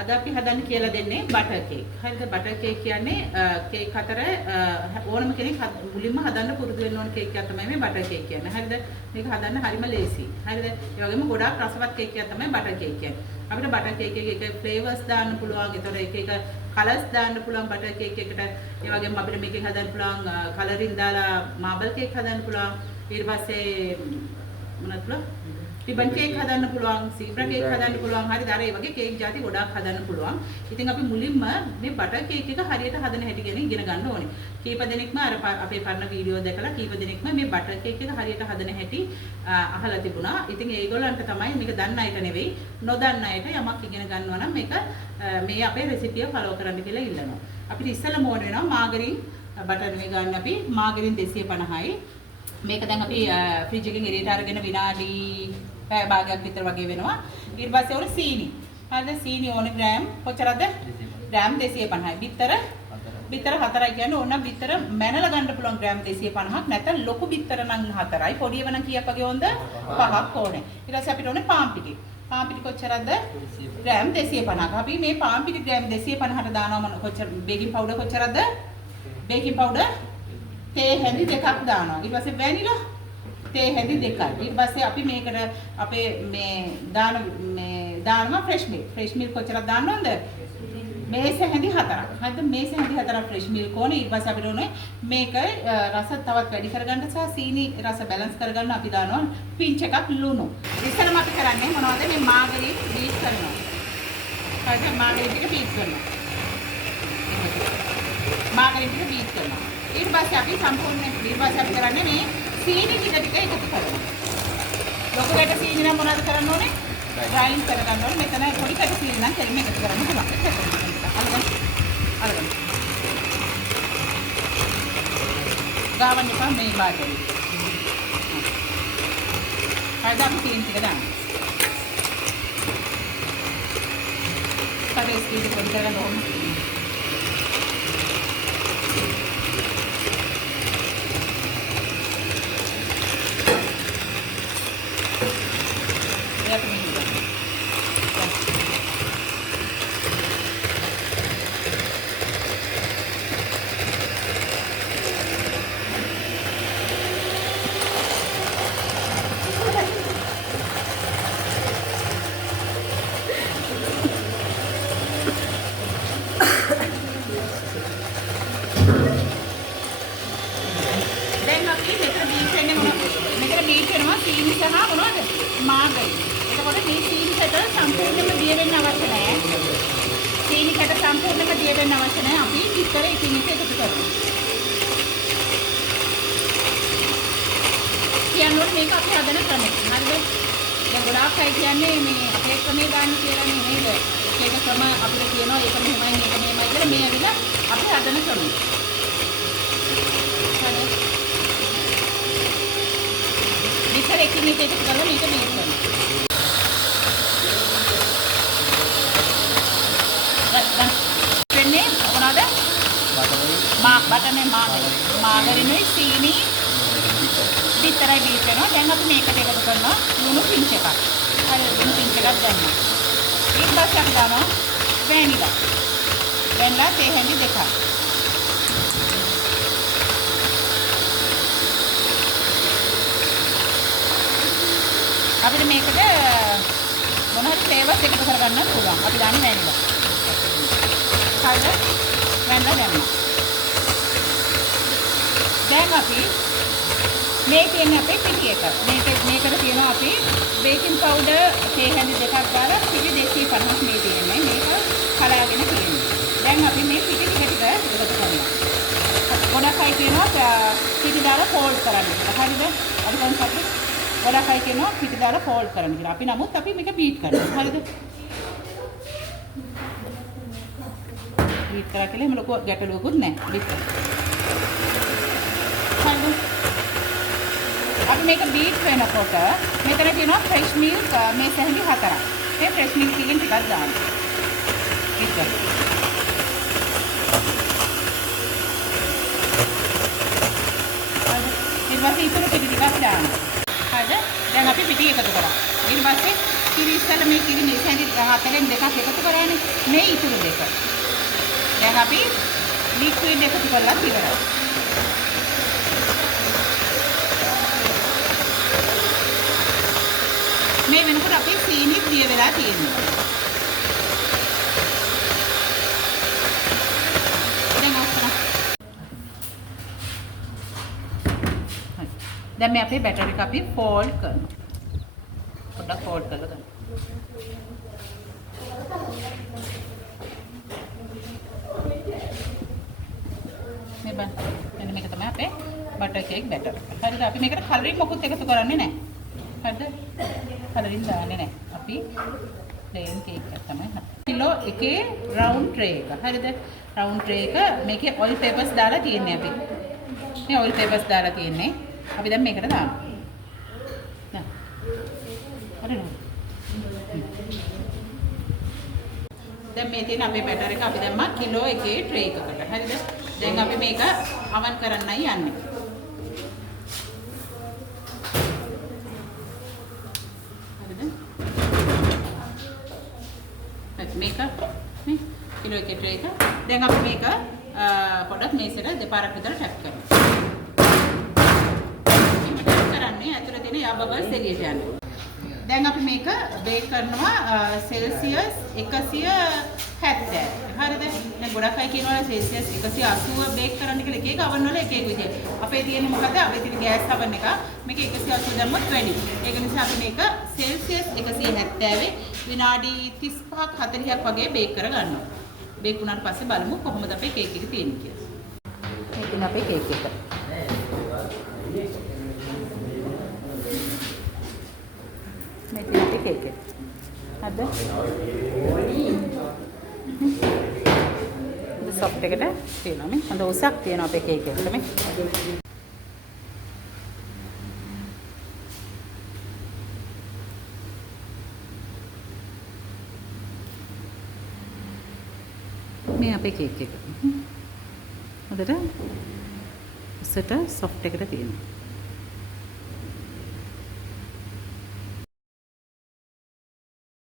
අද අපි හදන්න කියලා දෙන්නේ බටර් කේක්. හරිද? බටර් කේක් කියන්නේ කේක් අතර ඕනම කෙනෙක් මුලින්ම හදන්න පුරුදු වෙන්න ඕන කේක් එකක් තමයි මේ බටර් කේක් කියන්නේ. හරිද? මේක හදන්න හරිම ලේසි. හරිද? ඒ වගේම ගොඩාක් රසවත් කේක් එකක් තමයි බටර් කේක් කියන්නේ. අපිට බටර් කේක් එකේ එක ෆ්ලේවර්ස් දාන්න පුළුවන්. ඒතර එක කලර්ස් දාන්න පුළුවන් බටර් කේක් එකට. ඒ වගේම අපිට මේකෙන් හදන්න පුළුවන් කලරින් දාලා මාබල් කේක් හදන්න පුළුවන්. ඊට පස්සේ මොනවද පුළුවන්? රිබන් කේක් හදන්න පුළුවන්, සීබ්‍රා කේක් හදන්න පුළුවන්. හරිද? අර ඒ වගේ කේක් ಜಾති ගොඩාක් හදන්න පුළුවන්. ඉතින් අපි මුලින්ම මේ බටර් කේක් එක හරියට හදන හැටි ගැන ඉගෙන ගන්න ඕනේ. කීප දෙනෙක්ම අර අපේ පරණ වීඩියෝ දැකලා කීප දෙනෙක්ම මේ බටර් කේක් එක හරියට හදන හැටි අහලා තිබුණා. ඉතින් ඒගොල්ලන්ට තමයි මේක දන්න අයට නෙවෙයි, නොදන්න අයට යමක් ඉගෙන ගන්නවා නම් මේක මේ අපේ රෙසිපිය ෆලෝ කරන්න කියලා ඉල්ලනවා. අපිට ඉස්සෙල්ලම ඕන වෙනවා මාගරින් බටර් මේ ගන්න අපි මාගරින් 250යි. මේක දැන් අපි ෆ්‍රිජ් එකෙන් එළියට අරගෙන විනාඩි පැය භාගයක් විතර වගේ වෙනවා. ඊට පස්සේ ඕන සීනි. හරිද? සීනි ඕන ග්‍රෑම් කොච්චරද? ග්‍රෑම් 250යි. බිත්තර 4යි කියන්නේ ඕන බිත්තර මැනලා ගන්න පුළුවන් ග්‍රෑම් 250ක්. නැත්නම් ලොකු බිත්තර නම් 4යි. පොඩි ඒවා නම් කීයක් වගේ ඕනද? 5ක් ඕනේ. ඊට පස්සේ අපිට ඕනේ පාන් පිටි. පාන් පිටි කොච්චරද? ග්‍රෑම් 250ක්. අපි මේ පාන් පිටි ග්‍රෑම් 250ට දානවා මොන කොච්චර බේකින් පවුඩර් කොච්චරද? බේකින් පවුඩර් තේ හැඳි දෙකක් දානවා. ඊට පස්සේ වැනිලා තේ හැඳි දෙකයි. ඊට පස්සේ අපි මේකට අපේ මේ දානවා ෆ්‍රෙෂ් මිල්ක්. ෆ්‍රෙෂ් මිල්ක් කොච්චරක් දාන්න ඕනද? මේස හැඳි 4ක්. හරිද? මේස හැඳි 4ක් ෆ්‍රෙෂ් මිල්ක් ඕනේ. ඊට පස්සේ අපිට ඕනේ මේක රස තවත් වැඩි කරගන්න සහ සීනි රස බැලන්ස් කරගන්න අපි දානවා පින්ච් එකක් ලුණු. ඉස්සෙල්ලාම අපි කරන්නේ මොනවද? මේ මාගරින් බීට් කරනවා. හරිද? මාගරින් ටික බීට් කරනවා. මාගරින් ටික බීට් කරනවා. ඊට පස්සේ අපි සම්පූර්ණ ඊට පස්සේ අපි කරන්නේ මේ සීනි ටික එකතු කරනවා. ලොකු ගැට සීනි නම් මොනවද කරන්න ඕනේ? ග්‍රයින්ඩ් කරගන්න ඕනේ. මෙතන පොඩි ගැට සීනි නම් කෙලින්ම එකතු කරන්න පුළුවන්. අරගෙන. ගාවන්න එපා මේ බාටරි. හරිද? අපි සීනි ටික දාන්න. කඩේ සීනි පොඩි කරගන්න ඕනේ. සීනි සහ මොනවද? මාගරින්. එතකොට මේ සීනි කැට සම්පූර්ණයෙන්ම දිය වෙන්න අවශ්‍ය නැහැ. සීනි කැට සම්පූර්ණයෙන්ම දිය වෙන්න අවශ්‍ය නැහැ. අපි ඉස්සර එකින් එක එකතු කරමු. කියන්නේ මේක අපි හදන ක්‍රමය. හරිද? දැන් ගොඩාක් අය කියන්නේ මේ අපේ ක්‍රමේ ගන්න කියලා නෙමෙයිද? ඒක ක්‍රම අපිට කියනවා ඒක මෙහෙමයි මේක මෙහෙමයි කියලා මේ ඇවිල්ලා අපි හදන ක්‍රමය. හරි. ඉතින් එකින් එක එකතු කරලා මේක මේක කරනවා. වෙන්නේ මොනවද? බටර් මාගරිනුයි සීනි විතරයි බීට් වෙනවා. දැන් අපි මේකට එකතු කරනවා ලුණු පිංච් එකක්. හරි ලුණු පිංච් එකක් ගන්නවා. ඊට පස්සේ අපි දානවා වැනිලා. වැනිලා තේ හැඳි දෙකක්. අපිට මේකට මොන හරි ෆ්ලේවර්ස් එකතු කරගන්න පුළුවන්. අපි දාන්නේ වැනිලා. හරිද? වැනිලා දැම්මා. දැන් අපි මේ තියෙන අපේ පිටි එක. මේකට තියෙනවා අපි බේකින් පවුඩර් තේ හැඳි දෙකක් දාලා පිටි 250ක් මේ තියෙන්නේ. මේක කලාගෙන තියෙනවා. දැන් අපි මේ පිටි ටික එකතු කරනවා. ගොඩක් අය කියනවා පිටි දාලා ෆෝල්ඩ් කරන්න කියලා. හරිද? අපි කොහොමද ගොඩක් අය කියනවා පිටි දාලා ෆෝල්ඩ් කරන්න කියලා. අපි නමුත් අපි මේක බීට් කරනවා. හරිද? බීට් කරා කියලා එහෙම ලොකු ගැටලුවකුත් නැහැ. බීට් කරනවා. හරිද? අපි මේක බීට් වෙනකොට මෙතන තියෙනවා ෆ්‍රෙෂ් මිල්ක් මේ සැහැඳි 4ක්. මේ ෆ්‍රෙෂ් මිල්ක් එකෙන් ටිකක් දාන්න. බීට් කරනවා. ඊට පස්සේ ඉතුරු පිටි ටිකක් දාන්න. හරිද? දැන් අපි පිටි එකතු කරා. ඊට පස්සේ කිරි ඉස්සෙල්ලා මේ කිරි මේ සැඳි හතරෙන් දෙකක් එකතු කරානේ. මේ ඉතුරු දෙක. දැන් අපි ලික්විඩ් එකතු කරලා ඉවරයි. මේ වෙනකොට අපි සීනි දිය වෙලා තියෙනවා. දැන් මේ අපේ බැටර් එක අපි ෆෝල්ඩ් කරනවා. පොඩ්ඩක් ෆෝල්ඩ් කරලා ගන්න. මේ බලන්න. මෙන්න මේක තමයි අපේ බටර් කේක් බැටර්. හරිද? අපි මේකට කලරින් මොකුත් එකතු කරන්නේ නැහැ. හරිද? කලරින් දාන්නේ නැහැ. අපි ප්ලේන් කේක් එක තමයි හදන්නේ. කිලෝ එකේ රවුන්ඩ් ට්‍රේ එක. හරිද? රවුන්ඩ් ට්‍රේ එක මේකේ ඔයිල් පේපර්ස් දාලා තියෙන්නේ අපි. මේ ඔයිල් පේපර්ස් දාලා තියෙන්නේ. අපි දැන් මේකට දානවා. දැන්. හරිද? දැන් මේ තියෙන අපේ බැටර් එක අපි දැම්මා කිලෝ එකේ ට්‍රේ එකකට. හරිද? දැන් අපි මේක අවන් කරන්නයි යන්නේ. හරිද? මේක නේ කිලෝ එකේ ට්‍රේ එක. දැන් අපි මේක පොඩ්ඩක් මේසෙට දෙපාරක් විතර ටැප් කරනවා. ඇතුළේ තියෙන යා බබල්ස් එළියට යනවා. දැන් අපි මේක බේක් කරනවා සෙල්සියස් 170. හරිද? දැන් ගොඩක් අය කියනවා සෙල්සියස් 180 බේක් කරන්න කියලා. එක එක oven වල එක එක විදියට. අපේ තියෙන්නේ මොකද? අපේ තියෙන ගෑස් oven එක. මේක 180 දැම්මොත් වැඩි. ඒක නිසා අපි මේක සෙල්සියස් 170 විනාඩි 35ක් 40ක් වගේ බේක් කරගන්නවා. බේක් වුණාට පස්සේ බලමු කොහොමද අපේ කේක් එක තියෙන්නේ කියලා. මේක අපේ කේක් එක. මේ තියෙන අපේ කේක් එක. හරිද? සොෆ්ට් එකට තියෙනවා මේ. හොඳ උසක් තියෙනවා අපේ කේක් එකට මේ. මේ අපේ කේක් එක. හොඳට උසට සොෆ්ට් එකට තියෙනවා.